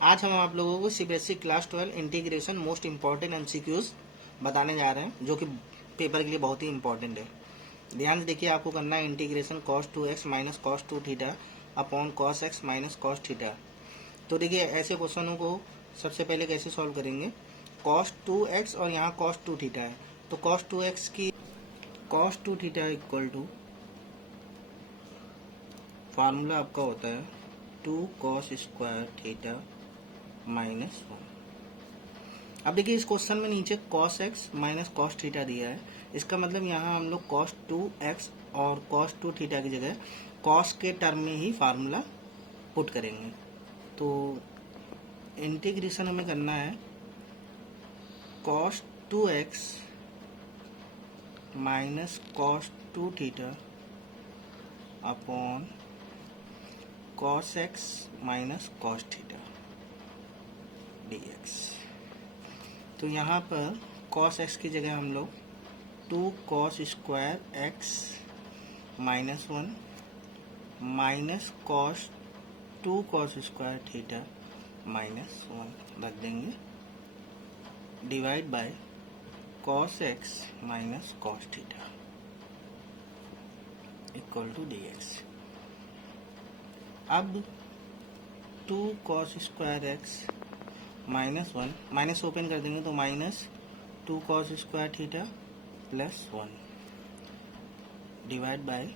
आज हम आप लोगों को CBSE class 12 integration most important MCQs बताने जा रहे हैं, जो कि पेपर के लिए बहुत ही इंपॉर्टेंट है। ध्यान से देखिए, आपको करना है integration cos 2x minus cos 2 theta upon cos x minus cos theta. तो देखिए, ऐसे क्वेश्चनों को सबसे पहले कैसे सॉल्व करेंगे। cos 2x और यहाँ cos 2 थीटा है, तो cos 2x की cos 2 theta equal to formula आपका होता है 2 cos स्क्वायर थीटा माइनस 1। अब देखिए, इस क्वेश्चन में नीचे cos x minus cos theta दिया है। इसका मतलब यहाँ हम लोग cos 2x और cos 2 थीटा की जगह cos के टर्म में ही फार्मूला पुट करेंगे। तो इंटीग्रेशन हमें करना है cos 2x minus cos 2 theta upon cos x minus cos theta dx। तो यहाँ पर cos x की जगह हम लोग 2 cos square x minus 1 minus cos 2 cos square theta minus 1 रख देंगे, divide by cos x minus cos theta equal to dx। अब 2 cos square x minus 1 minus open कर देंगे तो minus 2 cos square theta plus 1 divide by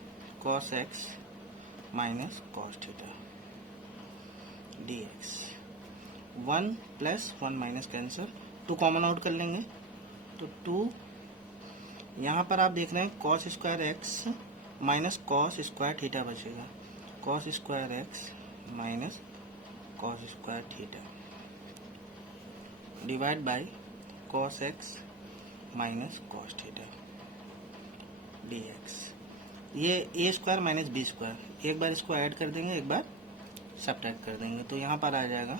cos x minus cos theta dx। 1 plus 1 minus कैंसर, 2 common out कर लेंगे तो 2, यहाँ पर आप देख रहे हैं cos square x minus cos square theta बचेगा, cos square x minus cos square theta divide by cos x minus cos theta dx। ये ए स्क्वायर माइनस बी स्क्वायर, एक बार इसको ऐड कर देंगे, एक बार सब्ट्रैक्ट कर देंगे, तो यहाँ पर आ जाएगा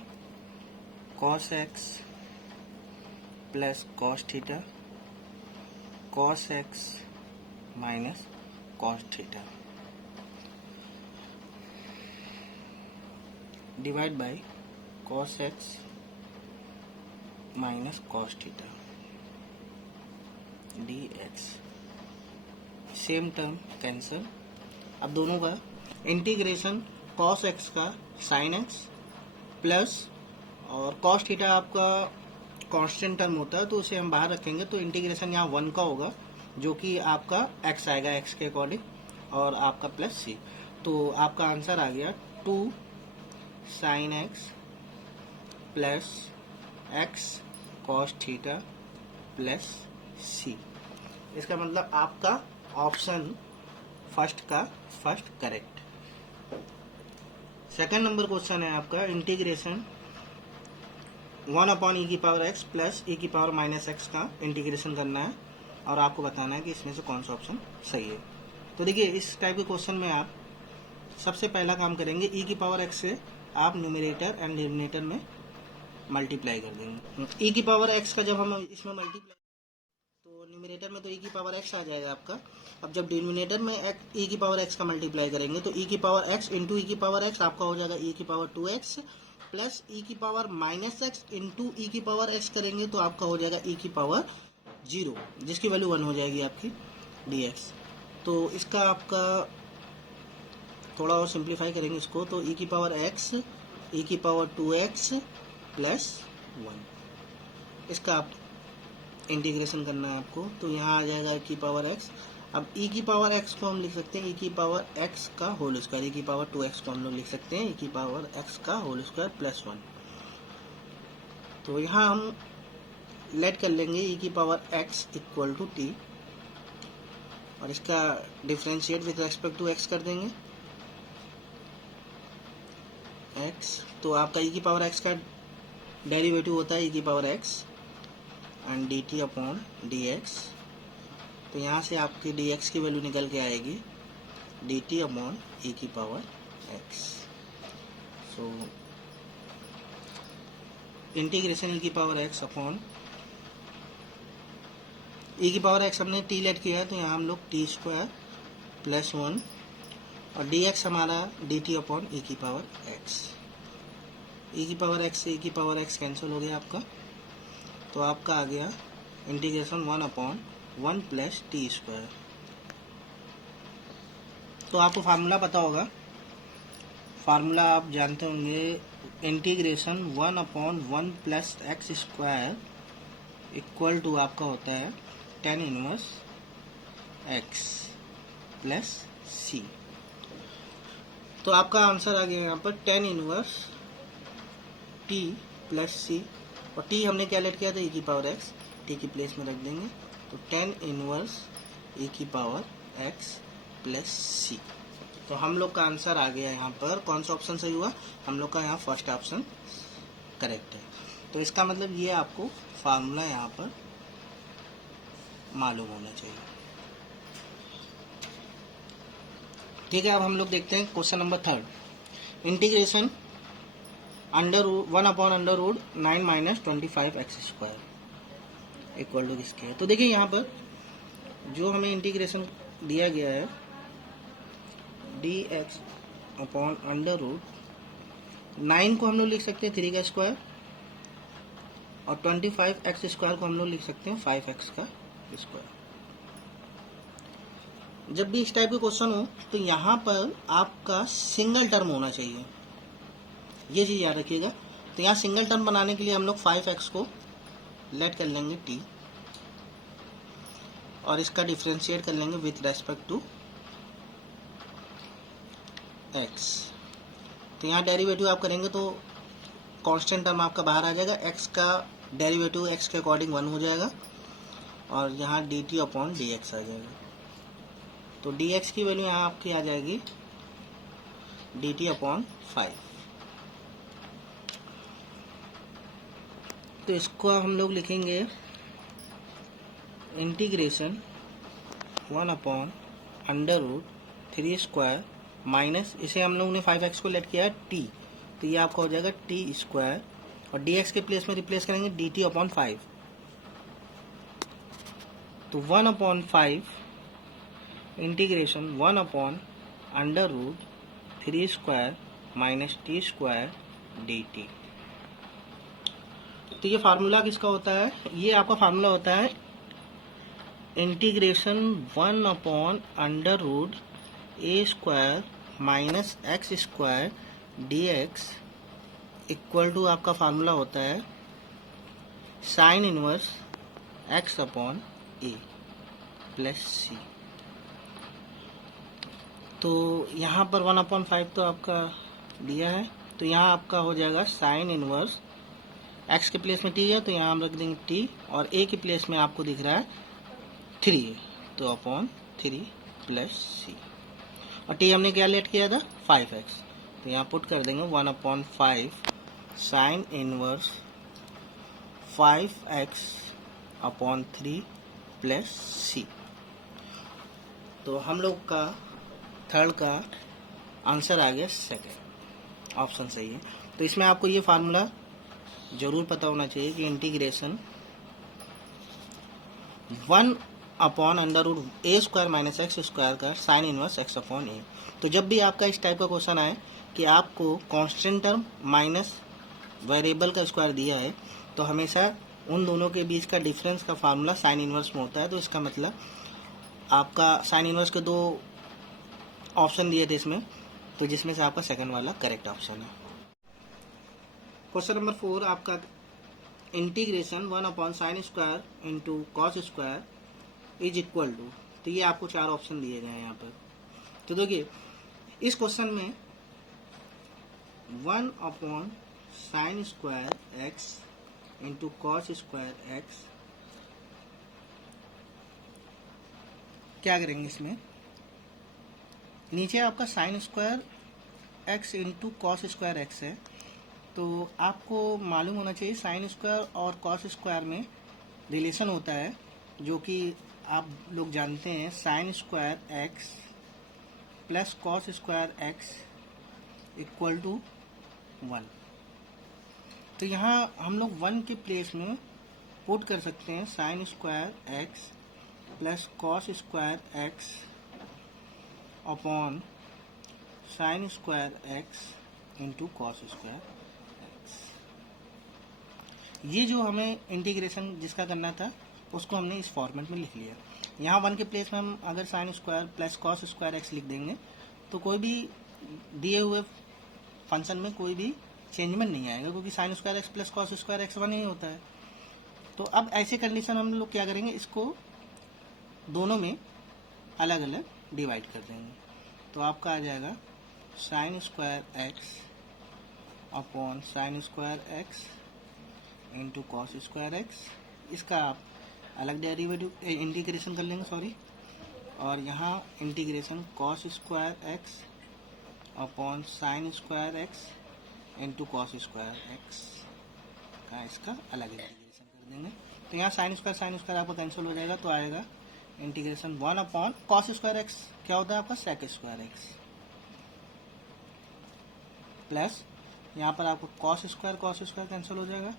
cos x plus cos theta cos x minus cos theta divide by cos x minus cos theta dx। Same term cancel. अब दोनों का इंटीग्रेशन cos x का sin x प्लस और cos थीटा आपका कांस्टेंट टर्म होता है, तो उसे हम बाहर रखेंगे, तो इंटीग्रेशन यहाँ 1 का होगा, जो कि आपका x आएगा x के अकॉर्डिंग, और आपका प्लस c। तो आपका आंसर आ गया 2 sin x plus x cos theta plus c। इसका मतलब आपका ऑप्शन फर्स्ट का first correct. Second number question है आपका इंटीग्रेशन 1 अपॉन ई की पावर x प्लस ई की पावर माइनस x का इंटीग्रेशन करना है, और आपको बताना है कि इसमें से कौन सा ऑप्शन सही है। तो देखिए, इस टाइप के क्वेश्चन में आप सबसे पहला काम करेंगे, ई की पावर x से आप न्यूमरेटर एंड डिनोमिनेटर में मल्टीप्लाई कर देंगे। ई की पावर x का जब हम इसमें मल्टीप्लाई, तो न्यूमरेटर में तो ई की पावर x आ जाएगा आपका। अब जब डिनोमिनेटर में ई की पावर x का मल्टीप्लाई करेंगे, तो ई की पावर x इंटू ई की पावर x आपका हो जाएगा ई की पावर 2x प्लस ई की पावर माइनस x इंटू ई की पावर x करेंगे तो आपका हो जाएगा ई की पावर 0, जिसकी वैल्यू 1 हो जाएगी आपकी dx। तो इसका आपका थोड़ा और सिंप्लीफाई करेंगे इसको, तो ई की पावर x ई की पावर 2x प्लस 1, इसका आप इंटीग्रेशन करना है आपको। तो यहाँ आ जाएगा ई की पावर x। अब ई की पावर x को हम लिख सकते हैं ई की पावर x का होल स्क्वायर, ई की पावर 2x को हम लोग लिख सकते हैं ई की पावर x का होल स्क्वायर प्लस 1। तो यहाँ हम लेट कर लेंगे ई की power x equal to t, और इसका differentiate with respect to x कर देंगे x। तो आपका ई की पावर x का डेरिवेटिव होता है ई की power x and D T upon D x. तो यहाँ से आपकी डी एक्स की वैल्यू निकल के आएगी डी टी अपॉन ई की पावर x। सो इंटीग्रेशन ई की पावर x अपॉन ई की पावर x हमने t लेट किया है, तो यहाँ हम लोग टी स्क्वायर प्लस 1 और डी एक्स हमारा डी टी अपॉन ई की पावर x। e की पावर x से e की पावर x कैंसिल हो गया आपका, तो आपका आ गया इंटीग्रेशन 1/1 प्लस टी स्क्वायर। तो आपको फार्मूला पता होगा, फार्मूला आप जानते होंगे, integration 1/1 plus x square equal to आपका होता है tan inverse x plus c. तो आपका आंसर आ गया यहाँ पर tan inverse t plus c, और t हमने क्या लेट किया था e की पावर x, t की प्लेस में रख देंगे, तो tan इनवर्स e की पावर x प्लस सी। तो हम लोग का आंसर आ गया यहाँ पर, कौन सा ऑप्शन सही हुआ, हम लोग का यहाँ फर्स्ट ऑप्शन करेक्ट है। तो इसका मतलब ये आपको फार्मूला यहाँ पर मालूम होना चाहिए। ठीक है, अब हम लोग देखते हैं question number 3, integration (1/√9 - 25x² equal to किसके है। तो देखिए यहाँ पर जो हमें इंटीग्रेशन दिया गया है dx/√9 को हम लोग लिख सकते हैं 3 का स्क्वायर, और 25x² को हम लोग लिख सकते हैं 5x का स्क्वायर। जब भी इस टाइप के क्वेश्चन हो तो यहाँ पर आपका सिंगल टर्म होना चाहिए, ये चीज़ याद रखिएगा। तो यहाँ सिंगल टर्म बनाने के लिए हम लोग 5x को लेट कर लेंगे t, और इसका डिफ्रेंशिएट कर लेंगे विथ रेस्पेक्ट टू x। तो यहाँ डेरिवेटिव आप करेंगे तो कांस्टेंट टर्म आपका बाहर आ जाएगा, x का डेरिवेटिव x के अकॉर्डिंग 1 हो जाएगा, और यहाँ dt/dx आ जाएगा। तो dx की वैल्यू यहाँ आपकी आ जाएगी dt/5। तो इसको हम लोग लिखेंगे इंटीग्रेशन 1/√3² माइनस, इसे हम लोग ने 5x को लेट किया है t, तो ये आपका हो जाएगा t², और dx के प्लेस में रिप्लेस करेंगे dt/5। तो 1/5 इंटीग्रेशन 1/√3² माइनस t² dt। तो ये फार्मूला किसका होता है, ये आपका फार्मूला होता है integration 1/√a² minus x² dx equal to आपका फार्मूला होता है sine inverse x/a plus c. तो यहाँ पर 1/5 तो आपका दिया है, तो यहाँ आपका हो जाएगा साइन इनवर्स, x के प्लेस में t है तो यहाँ हम रख देंगे t, और a के प्लेस में आपको दिख रहा है 3, तो अपॉन 3 प्लस सी, और t हमने क्या लेट किया था 5x, तो यहाँ पुट कर देंगे 1/5 sine inverse 5x/3 plus c. तो हम लोग का थर्ड का आंसर आ गया सेकेंड, ऑप्शन सही है। तो इसमें आपको ये फार्मूला जरूर पता होना चाहिए कि इंटीग्रेशन 1/√a² माइनस x² का साइन इनवर्स x/a। तो जब भी आपका इस टाइप का क्वेश्चन आए कि आपको कांस्टेंट टर्म माइनस वेरिएबल का स्क्वायर दिया है, तो हमेशा उन दोनों के बीच का डिफरेंस का फार्मूला साइन इनवर्स में होता है। तो इसका मतलब आपका साइन इनवर्स के 2 ऑप्शन दिए थे इसमें, तो जिसमें से आपका सेकंड वाला करेक्ट ऑप्शन है। क्वेश्चन नंबर 4 आपका integration 1/sin² into cos² is equal to, तो ये आपको 4 ऑप्शन दिए गए हैं यहाँ पर। तो देखिए इस क्वेश्चन में 1/sin² x into cos² x क्या करेंगे, इसमें नीचे आपका sin² x into cos² x है, तो आपको मालूम होना चाहिए sin² और cos² में रिलेशन होता है, जो कि आप लोग जानते हैं sin² x plus cos² x equal to 1। तो यहाँ हम लोग 1 के प्लेस में पुट कर सकते हैं sin² x plus cos² x upon sin² x into cos² x। ये जो हमें इंटीग्रेशन जिसका करना था उसको हमने इस फॉर्मेट में लिख लिया। यहाँ 1 के प्लेस में हम अगर sine square plus cos square x लिख देंगे तो कोई भी दिए हुए फंक्शन में कोई भी चेंजमेंट नहीं आएगा, क्योंकि sign square x plus cos square x 1 ही होता है। तो अब ऐसे कंडीशन हम लोग क्या करेंगे, इसको दोनों में अलग अलग डिवाइड कर देंगे। तो आपका आ जाएगा sign square x upon sign square x into cos square x. इसका आप अलग डेरिवेटिव इंटीग्रेशन कर लेंगे, सॉरी। और यहाँ integration cos square x upon sign square x into cos square x का इसका अलग इंटीग्रेशन कर देंगे। तो यहाँ साइन स्क्वायर आपका कैंसिल हो जाएगा, तो आएगा integration 1 upon cos square x क्या होता है आपका सेक स्क्वायर एक्स, प्लस यहाँ पर आपको कॉस स्क्वायर कैंसिल हो जाएगा,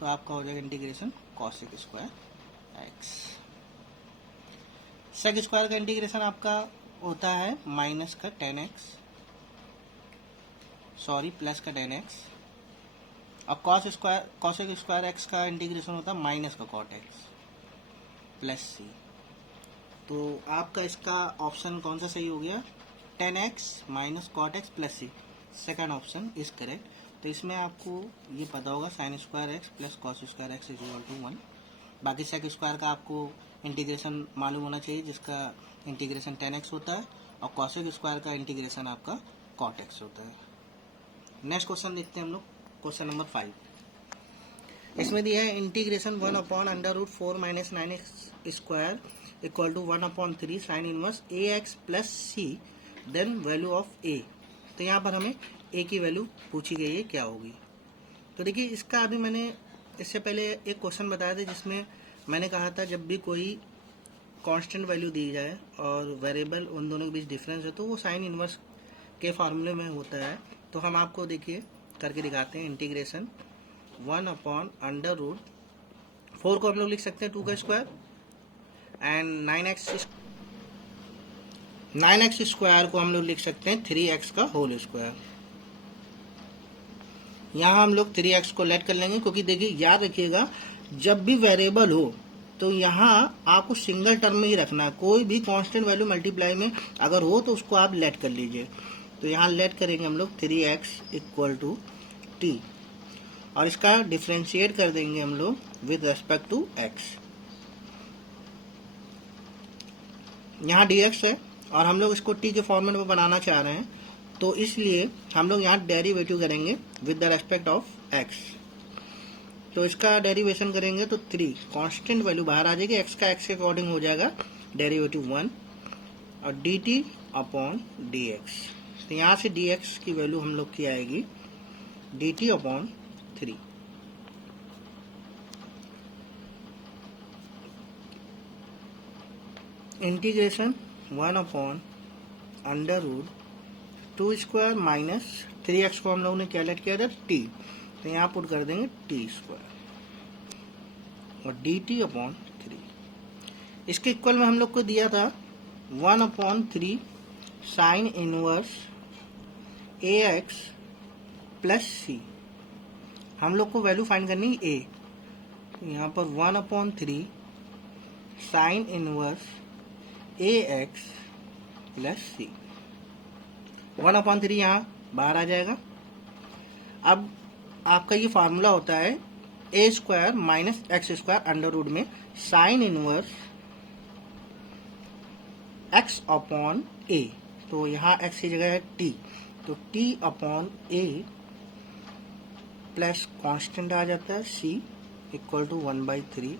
तो आपका हो जाएगा integration cosec square x. Sec square का इंटीग्रेशन आपका होता है माइनस का 10x, सॉरी प्लस का 10x, और कॉसेक स्क्वायर एक्स का इंटीग्रेशन होता है माइनस का कॉट एक्स प्लस सी। तो आपका इसका ऑप्शन कौन सा सही हो गया, 10x minus cot x plus c, second option is correct. तो इसमें आपको ये पता होगा sine square x plus cos square x is equal to 1। बाकी सेक स्क्वायर का आपको इंटीग्रेशन मालूम होना चाहिए, जिसका इंटीग्रेशन 10x होता है, और कॉसेक स्क्वायर का इंटीग्रेशन आपका कॉट एक्स होता है। नेक्स्ट क्वेश्चन देखते हैं हम लोग, क्वेश्चन नंबर 5। इसमें दिया है integration 1 upon under root 4 minus 9x square equal to 1 upon 3 sine inverse ax plus c then value of a। तो यहाँ पर हमें a की वैल्यू पूछी गई है क्या होगी। तो देखिए इसका अभी मैंने इससे पहले एक क्वेश्चन बताया था जिसमें मैंने कहा था जब भी कोई कांस्टेंट वैल्यू दी जाए और वेरिएबल उन दोनों के बीच डिफरेंस है तो वो साइन इनवर्स के फार्मूले में होता है। तो हम आपको देखिए करके दिखाते हैं। इंटीग्रेशन 1 अपॉन अंडर रूट 4 को हम लोग लिख सकते हैं 2 का स्क्वायर, एंड 9x स्क्वायर को हम लोग लिख सकते हैं 3x का होल स्क्वायर। यहाँ हम लोग 3x को लेट कर लेंगे, क्योंकि देखिए याद रखिएगा जब भी वेरिएबल हो तो यहाँ आपको सिंगल टर्म में ही रखना है। कोई भी कांस्टेंट वैल्यू मल्टीप्लाई में अगर हो तो उसको आप लेट कर लीजिए। तो यहाँ लेट करेंगे हम लोग 3x इक्वल टू t, और इसका डिफ्रेंशिएट कर देंगे हम लोग विद रेस्पेक्ट टू x। यहाँ dx है और हम लोग इसको t के फॉर्मेट में बनाना चाह रहे हैं, तो इसलिए हम लोग यहाँ डेरिवेटिव करेंगे with the respect of x। तो इसका डेरिवेशन करेंगे तो 3 कांस्टेंट वैल्यू बाहर आ जाएगी, x का x के अकॉर्डिंग हो जाएगा डेरिवेटिव 1 और dt अपॉन dx। तो यहाँ से dx की वैल्यू हम लोग की आएगी dt upon 3। Integration 1 upon under root 2 square minus 3x को हम लोगों ने क्या लेट किया था t, तो यहाँ पुट कर देंगे t स्क्वायर और dt अपॉन 3। इसके इक्वल में हम लोग को दिया था 1 upon 3 sine inverse ax plus c. हम लोग को वैल्यू फाइंड करनी है a, तो यहाँ पर 1 upon 3 sine inverse ax plus c. 1 upon 3 यहाँ बाहर आ जाएगा। अब आपका ये फार्मूला होता है a square minus x square under root में sine inverse x upon a। तो यहाँ x की जगह है t, तो t upon a plus constant आ जाता है c equal to 1/3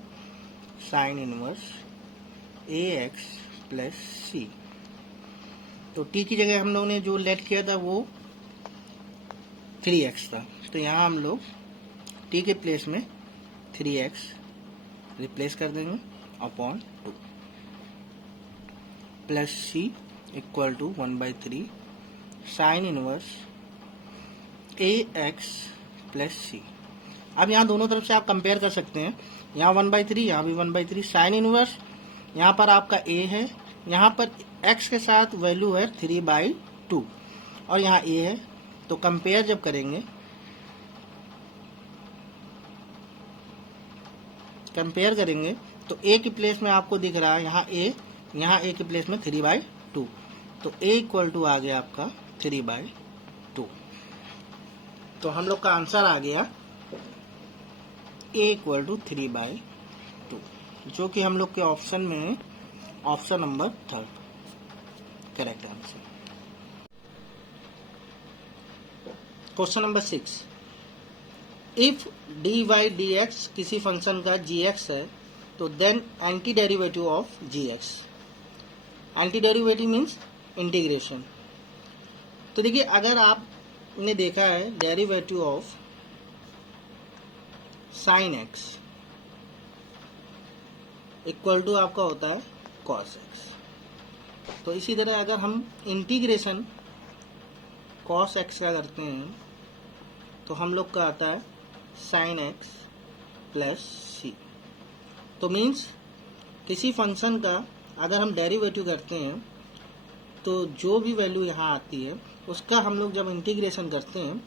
sine inverse ax plus c. तो t की जगह हम लोगों ने जो लेट किया था वो 3x था, तो यहाँ हम लोग t के प्लेस में 3x रिप्लेस कर देंगे upon 2 plus c equal to 1/3 sine inverse ax plus c. अब यहाँ दोनों तरफ से आप कंपेयर कर सकते हैं, यहाँ 1/3 यहाँ भी 1/3 साइन इनवर्स, यहाँ पर आपका a है, यहाँ पर x के साथ वैल्यू है 3/2 और यहाँ a है। तो कंपेयर जब करेंगे कंपेयर करेंगे तो ए की प्लेस में आपको दिख रहा है यहाँ ए की प्लेस में 3/2, तो ए इक्वल टू आ गया आपका 3/2। तो हम लोग का आंसर आ गया ए इक्वल टू 3/2, जो कि हम लोग के ऑप्शन में option number 3 correct answer. Question number 6, if dy dx किसी फंक्शन का gx है तो then anti derivative of gx, anti derivative means integration. तो देखिए अगर आपने देखा है derivative of sine x equal to आपका होता है cos x, तो इसी तरह अगर हम इंटीग्रेशन cos x का करते हैं तो हम लोग का आता है sin x प्लस सी। तो मीन्स किसी फंक्शन का अगर हम डेरिवेटिव करते हैं तो जो भी वैल्यू यहाँ आती है उसका हम लोग जब इंटीग्रेशन करते हैं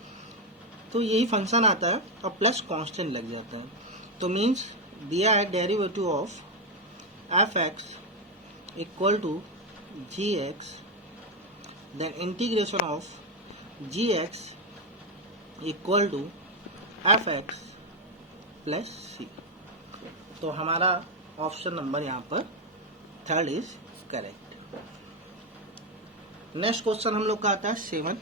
तो यही फंक्शन आता है और प्लस कांस्टेंट लग जाता है। तो मीन्स दिया है derivative of f x equal to g x, then integration of g x equal to f x plus c. तो हमारा ऑप्शन नंबर यहाँ पर 3 इज करेक्ट। नेक्स्ट क्वेश्चन हम लोग का आता है 7,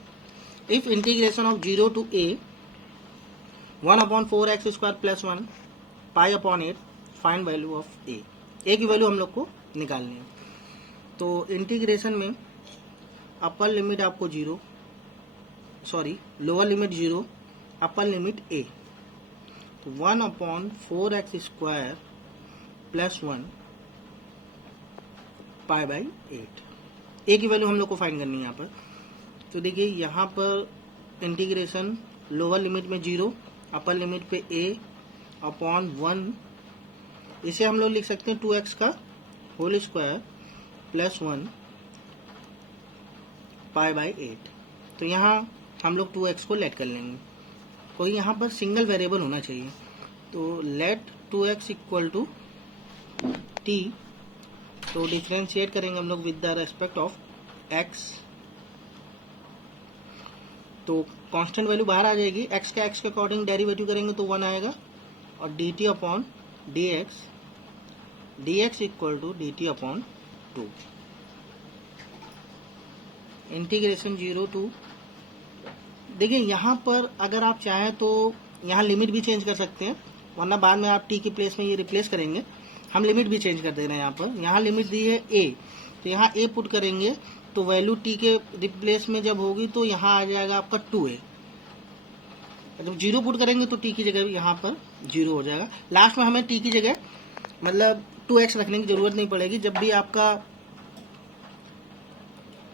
if integration of 0 to a 1/4x² plus 1 pi upon 8 find value of a की वैल्यू हम लोग को निकालनी है। तो इंटीग्रेशन में अपर लिमिट आपको lower limit 0, upper limit a, तो 1/4x² plus 1 pi by 8, a की वैल्यू हम लोग को फाइंड करनी है यहाँ पर। तो देखिए यहाँ पर इंटीग्रेशन लोअर लिमिट में 0, अपर लिमिट पे a अपॉन 1, इसे हम लोग लिख सकते हैं 2x का whole square plus 1 pi by 8। तो यहाँ हम लोग 2x को लेट कर लेंगे, कोई यहाँ पर सिंगल वेरिएबल होना चाहिए। तो let 2x equal to t, तो डिफ्रेंशिएट करेंगे हम लोग with the respect of x, तो कांस्टेंट वैल्यू बाहर आ जाएगी, x के अकॉर्डिंग डेरिवेटिव करेंगे तो 1 आएगा, और dt upon dx equal to dt upon 2, integration 0 to. देखिए यहाँ पर अगर आप चाहें तो यहाँ लिमिट भी चेंज कर सकते हैं, वरना बाद में आप t की प्लेस में ये रिप्लेस करेंगे। हम लिमिट भी चेंज कर दे रहे हैं। यहाँ लिमिट दी है a, तो यहाँ a पुट करेंगे तो वैल्यू t के रिप्लेस में जब होगी तो यहाँ आ जाएगा आपका 2a। जब 0 पुट करेंगे तो t की जगह यहाँ पर 0 हो जाएगा। लास्ट में हमें t की जगह मतलब 2x रखने की जरूरत नहीं पड़ेगी। जब भी आपका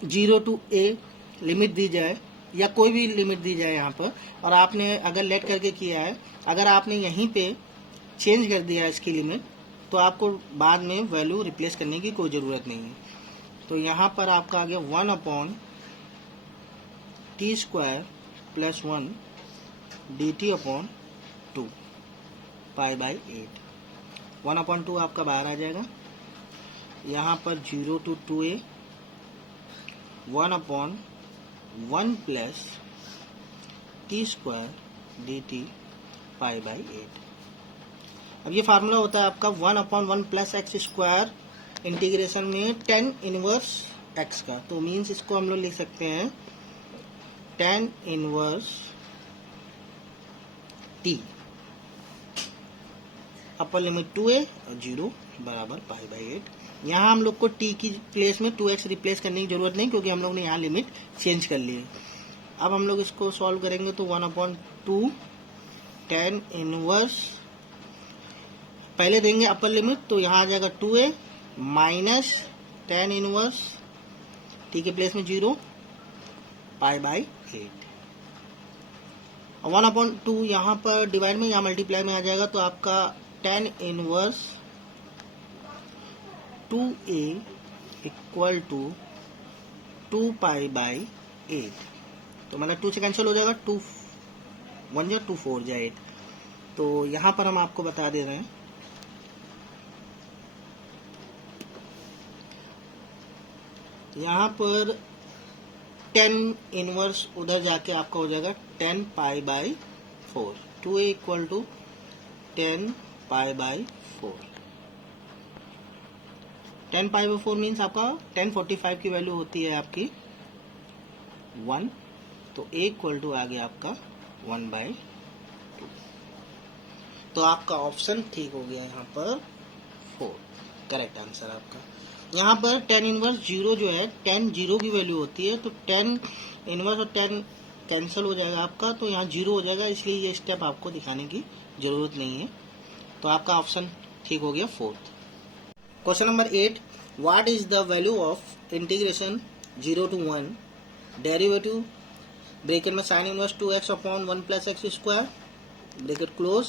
0 टू a लिमिट दी जाए या कोई भी लिमिट दी जाए यहाँ पर, और आपने अगर लेट करके किया है, अगर आपने यहीं पे चेंज कर दिया है इसकी लिमिट, तो आपको बाद में वैल्यू रिप्लेस करने की कोई ज़रूरत नहीं है। तो यहाँ पर आपका आ गया 1/t² plus 1 dt upon 2 pi by 8, 1/2 आपका बाहर आ जाएगा। यहाँ पर 0 टू 2a 1/1 plus t² dt pi by 8। अब ये फार्मूला होता है आपका 1/1 प्लस x² इंटीग्रेशन में tan इनवर्स x का। तो मीन्स इसको हम लोग लिख सकते हैं tan inverse t, upper limit 2a और 0 बराबर पाई बाई 8। यहाँ हम लोग को t की प्लेस में 2x रिप्लेस करने की जरूरत नहीं, क्योंकि हम लोग ने यहाँ लिमिट चेंज कर ली है। अब हम लोग इसको सॉल्व करेंगे तो 1/2 tan इनवर्स, पहले देंगे अपर लिमिट तो यहाँ आ जाएगा 2a minus tan inverse t के प्लेस में 0 पाई बाई 8, 1/2 यहाँ पर डिवाइड में या मल्टीप्लाई में आ जाएगा, तो आपका tan inverse 2a equal to 2 pi by 8। तो मतलब 2 से कैंसिल हो जाएगा, 2 1 या 2 4 या 8। तो यहाँ पर हम आपको बता दे रहे हैं यहाँ पर 10 इनवर्स उधर जाके आपका हो जाएगा 10 pi by 4, 2a equal to 10 pi by 4। 10 pi by 4 means आपका 1045 की वैल्यू होती है आपकी 1, तो a इक्वल टू आ गया आपका 1/2। तो आपका ऑप्शन ठीक हो गया यहाँ पर 4, करेक्ट आंसर आपका। यहाँ पर 10 इनवर्स 0 जो है 10 जीरो की वैल्यू होती है, तो 10 इनवर्स और 10 कैंसिल हो जाएगा आपका, तो यहाँ 0 हो जाएगा, इसलिए ये स्टेप आपको दिखाने की जरूरत नहीं है। तो आपका ऑप्शन ठीक हो गया 4th। Question number 8, what is the value of integration 0 to 1 derivative bracket में sine inverse 2x upon 1 plus x square bracket close.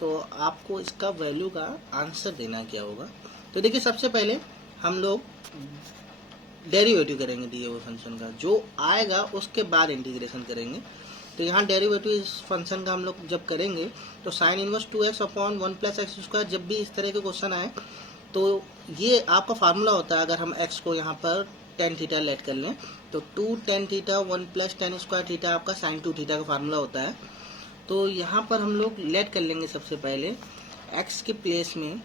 तो आपको इसका वैल्यू का आंसर देना क्या होगा। तो देखिए सबसे पहले हम लोग डेरिवेटिव करेंगे दिए हुए फंक्शन का, जो आएगा उसके बाद इंटीग्रेशन करेंगे। तो यहाँ डेरिवेटिव इस फंक्शन का हम लोग जब करेंगे तो sign inverse 2x upon 1 plus x square, जब भी इस तरह के क्वेश्चन आए तो ये आपका फार्मूला होता है। अगर हम x को यहाँ पर tan थीटा लेट कर लें तो 2 tan theta 1 plus tan square theta आपका sin 2 थीटा का फार्मूला होता है। तो यहाँ पर हम लोग लेट कर लेंगे सबसे पहले x के प्लेस में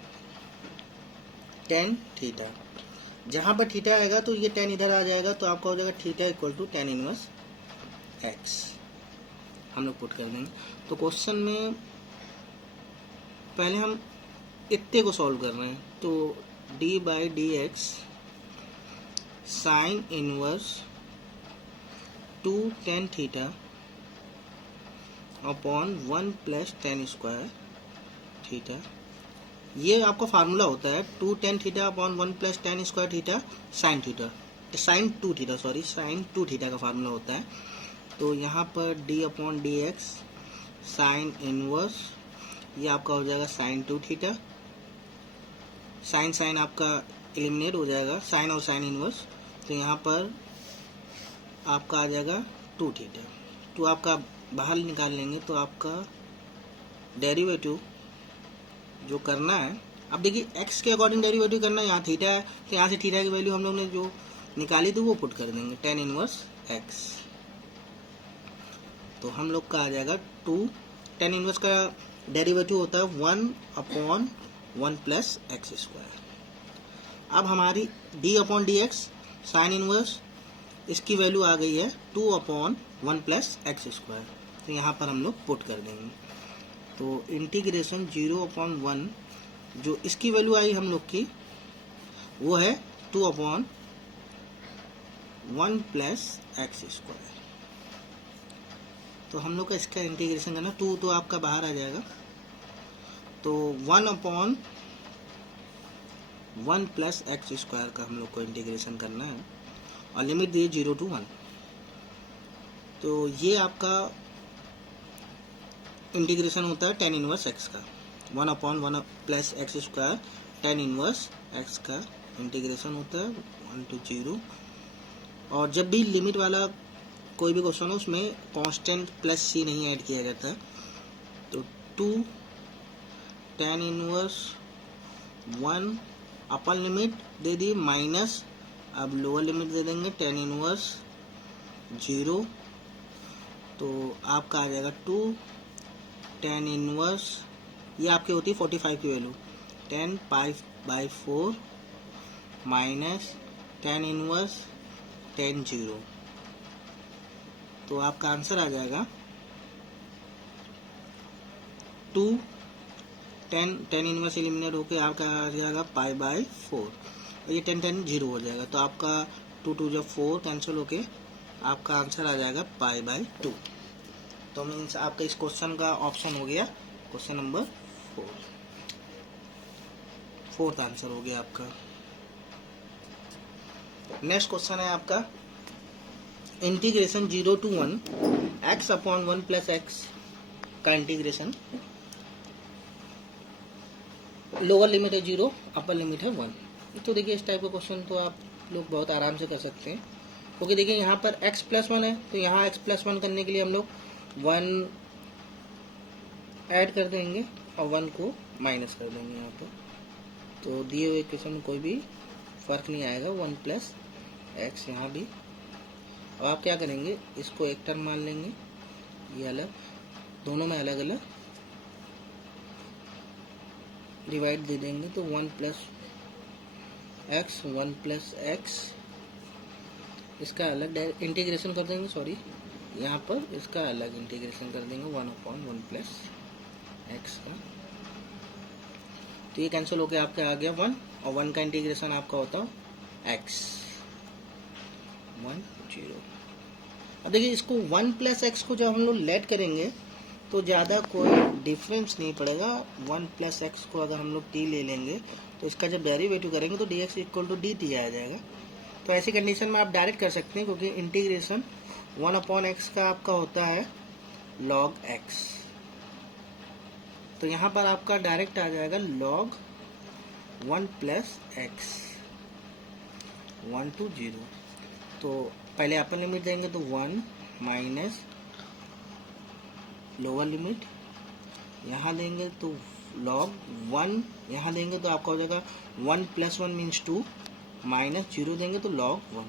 tan थीटा, जहाँ पर थीटा आएगा तो ये tan इधर आ जाएगा, तो आपका हो जाएगा theta equal to tan inverse x हम लोग पुट कर देंगे। तो क्वेश्चन में पहले हम इतने को सॉल्व कर रहे हैं, तो d/dx sine inverse 2 tan theta upon 1 plus tan square theta, ये आपका फार्मूला होता है 2 tan theta upon 1 plus tan square theta sine theta, sine 2 theta sorry sine 2 theta का फार्मूला होता है। तो यहाँ पर d/dx साइन इनवर्स ये आपका हो जाएगा साइन 2 थीटा, साइन साइन आपका एलिमिनेट हो जाएगा, साइन और साइन इनवर्स, तो यहाँ पर आपका आ जाएगा 2 थीटा। तो आपका बाहर निकाल लेंगे तो आपका डेरिवेटिव जो करना है, अब देखिए x के अकॉर्डिंग डेरिवेटिव करना है, यहाँ थीटा है तो यहाँ से थीटा की वैल्यू हम लोग ने जो निकाली थी वो पुट कर देंगे tan इनवर्स x। तो हम लोग का आ जाएगा 2 tan इनवर्स का डेरिवेटिव होता है 1 अपॉन 1 प्लस एक्स स्क्वायर। अब हमारी d/dx साइन इनवर्स इसकी वैल्यू आ गई है 2 अपॉन 1 प्लस एक्स स्क्वायर, तो यहाँ पर हम लोग पुट कर देंगे। तो इंटीग्रेशन 0/1 जो इसकी वैल्यू आई हम लोग की वो है 2 अपॉन 1 प्लस एक्स स्क्वायर। तो हम लोग का इसका इंटीग्रेशन करना, 2 तो आपका बाहर आ जाएगा, तो 1 अपॉन 1 प्लस एक्स स्क्वायर का हम लोग को इंटीग्रेशन करना है और लिमिट दी 0 to 1। तो ये आपका इंटीग्रेशन होता है tan इनवर्स x का, 1 upon 1 plus x square tan inverse x का इंटीग्रेशन होता है 1 to 0। और जब भी लिमिट वाला कोई भी क्वेश्चन हो उसमें कांस्टेंट प्लस c नहीं ऐड किया जाता, तो 2 tan इनवर्स 1 अपर लिमिट दे दी माइनस, अब लोअर लिमिट दे देंगे tan इनवर्स 0, तो आपका आ जाएगा 2 tan इनवर्स ये आपकी होती है 45 की वैल्यू 10 पाई 4 माइनस tan इनवर्स 10 0, तो आपका आंसर आ जाएगा 2 10 इनवर्स एलिमिनेट होके आपका आ जाएगा π/4 और ये 10 0 हो जाएगा, तो आपका 2 2 जब 4 कैंसिल होके आपका आंसर आ जाएगा π/2। तो मीन्स आपका इस क्वेश्चन का ऑप्शन हो गया क्वेश्चन नंबर 4th आंसर हो गया आपका। नेक्स्ट क्वेश्चन है आपका integration 0 to 1 x upon 1 plus x का इंटीग्रेशन, लोअर लिमिट है 0 अपर लिमिट है 1। तो देखिए इस टाइप का क्वेश्चन तो आप लोग बहुत आराम से कर सकते हैं, क्योंकि देखिए यहाँ पर x प्लस 1 है, तो यहाँ x प्लस 1 करने के लिए हम लोग 1 ऐड कर देंगे और 1 को माइनस कर देंगे यहाँ पर। तो दिए हुए क्वेश्चन में कोई भी फ़र्क नहीं आएगा, 1 प्लस एक्स यहाँ भी। अब आप क्या करेंगे, इसको एक टर्म मान लेंगे, ये अलग, दोनों में अलग अलग डिवाइड दे देंगे, तो 1 प्लस एक्स, 1 प्लस एक्स, इसका अलग इंटीग्रेशन कर देंगे, सॉरी यहाँ पर इसका अलग इंटीग्रेशन कर देंगे 1/1 प्लस एक्स का। तो ये कैंसिल होकर आपका आ गया 1, और 1 का इंटीग्रेशन आपका होता एक्स 1 0। अब देखिए इसको 1 प्लस एक्स को जब हम लोग लेट करेंगे तो ज़्यादा कोई डिफरेंस नहीं पड़ेगा। 1 प्लस एक्स को अगर हम लोग टी ले लेंगे तो इसका जब डेरिवेटिव करेंगे तो d x equal to d t आ जाएगा। तो ऐसी कंडीशन में आप डायरेक्ट कर सकते हैं, क्योंकि इंटीग्रेशन 1/x का आपका होता है log x। तो यहाँ पर आपका डायरेक्ट आ जाएगा log 1 प्लस एक्स 1 to 0। तो पहले अपर लिमिट देंगे तो 1 माइनस लोअर लिमिट, यहाँ देंगे तो log 1, यहाँ देंगे तो आपका हो जाएगा 1 प्लस 1 मीन्स 2, माइनस 0 देंगे तो log 1,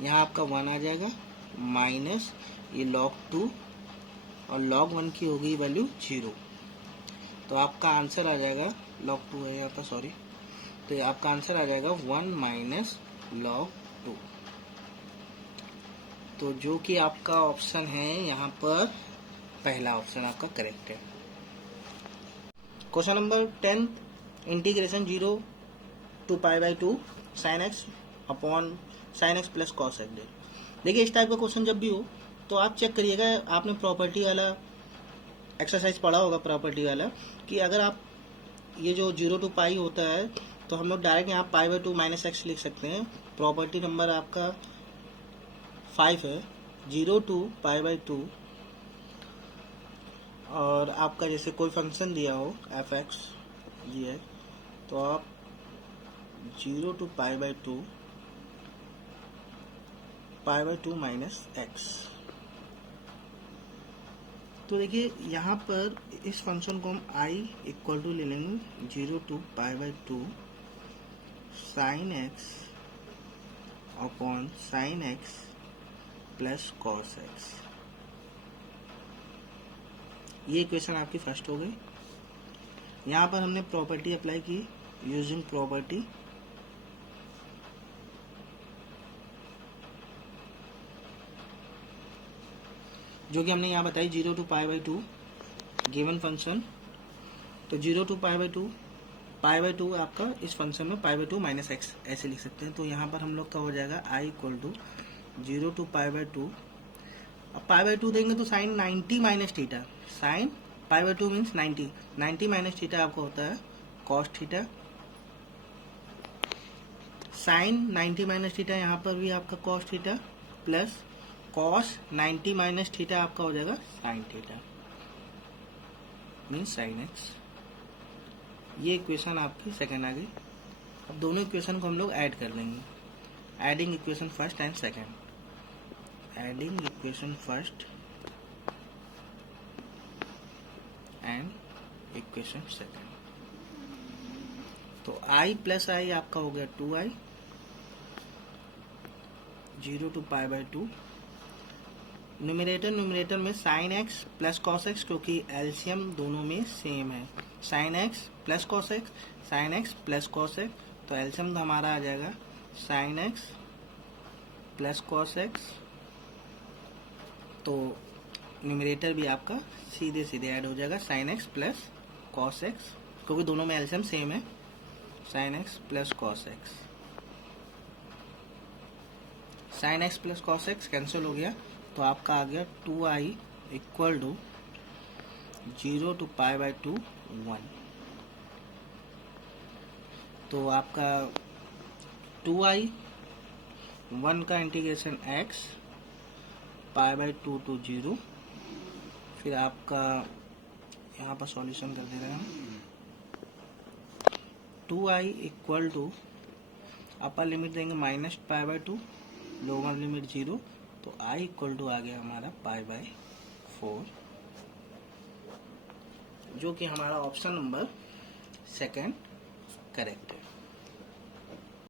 यहाँ आपका 1 आ जाएगा, माइनस ये log 2 और log 1 की होगी वैल्यू 0। तो आपका आंसर आ जाएगा, log 2 है यहाँ पर, सॉरी, तो ये आपका आंसर आ जाएगा 1 माइनस log 2। तो जो कि आपका ऑप्शन है यहाँ पर पहला ऑप्शन आपका करेक्ट है। Question number 10, integration 0 to π/2 sin x upon sin x plus cos x। देखिए इस टाइप का क्वेश्चन जब भी हो तो आप चेक करिएगा, आपने प्रॉपर्टी वाला एक्सरसाइज पढ़ा होगा, प्रॉपर्टी वाला, कि अगर आप ये जो 0 to π होता है तो हम लोग डायरेक्ट यहाँ π/2 माइनस एक्स लिख सकते हैं। प्रॉपर्टी नंबर आपका 5 है, 0 to π/2, और आपका जैसे कोई फंक्शन दिया हो f(x) जी, तो आप 0 to π/2 माइनस एक्स। तो देखिए यहाँ पर इस फंक्शन को हम i इक्वल टू ले लेंगे 0 to π/2 sine x upon sine x plus cos x. ये इक्वेशन आपकी फर्स्ट हो गई। यहाँ पर हमने प्रॉपर्टी अप्लाई की यूजिंग प्रॉपर्टी, जो कि हमने यहाँ बताई 0 to π/2 गिवन फंक्शन। तो 0 to π/2 आपका इस फंक्शन में π/2 माइनस एक्स ऐसे लिख सकते हैं। तो यहाँ पर हम लोग का हो जाएगा i इक्वल टू 0 to π/2, अब π/2 देंगे तो sine 90 minus theta, sine π/2 means 90 minus theta आपका होता है cos theta, sine 90 minus theta यहाँ पर भी आपका cos theta, plus cos 90 minus theta आपका हो जाएगा sine theta means sine x. ये इक्वेशन आपकी सेकेंड आ गई। अब दोनों इक्वेशन को हम लोग ऐड कर लेंगे, adding equation first and second, adding equation first and equation second. तो i प्लस i आपका हो गया 2i, 0 to π/2, न्यूमरेटर में sign x plus cos x, क्योंकि एलसीएम दोनों में सेम है, sign x plus cos x, sign x plus cos x, तो एलसीएम तो हमारा आ जाएगा sign x plus cos x. तो न्यूमरेटर भी आपका सीधे सीधे ऐड हो जाएगा sign x plus cos x, क्योंकि दोनों में एलसीएम सेम है, sign x plus cos x. Sign x plus cos x cancel हो गया, तो आपका आ गया 2i इक्वल टू 0 to π/2 1। तो आपका 2i 1 का इंटीग्रेशन x π/2 to 0, फिर आपका यहाँ पर सॉल्यूशन कर दे रहे हैं, 2i equal to upper limit देंगे माइनस π/2, लोअर लिमिट 0, तो i इक्वल टू आ गया हमारा π/4, जो कि हमारा ऑप्शन नंबर सेकेंड करेक्ट है।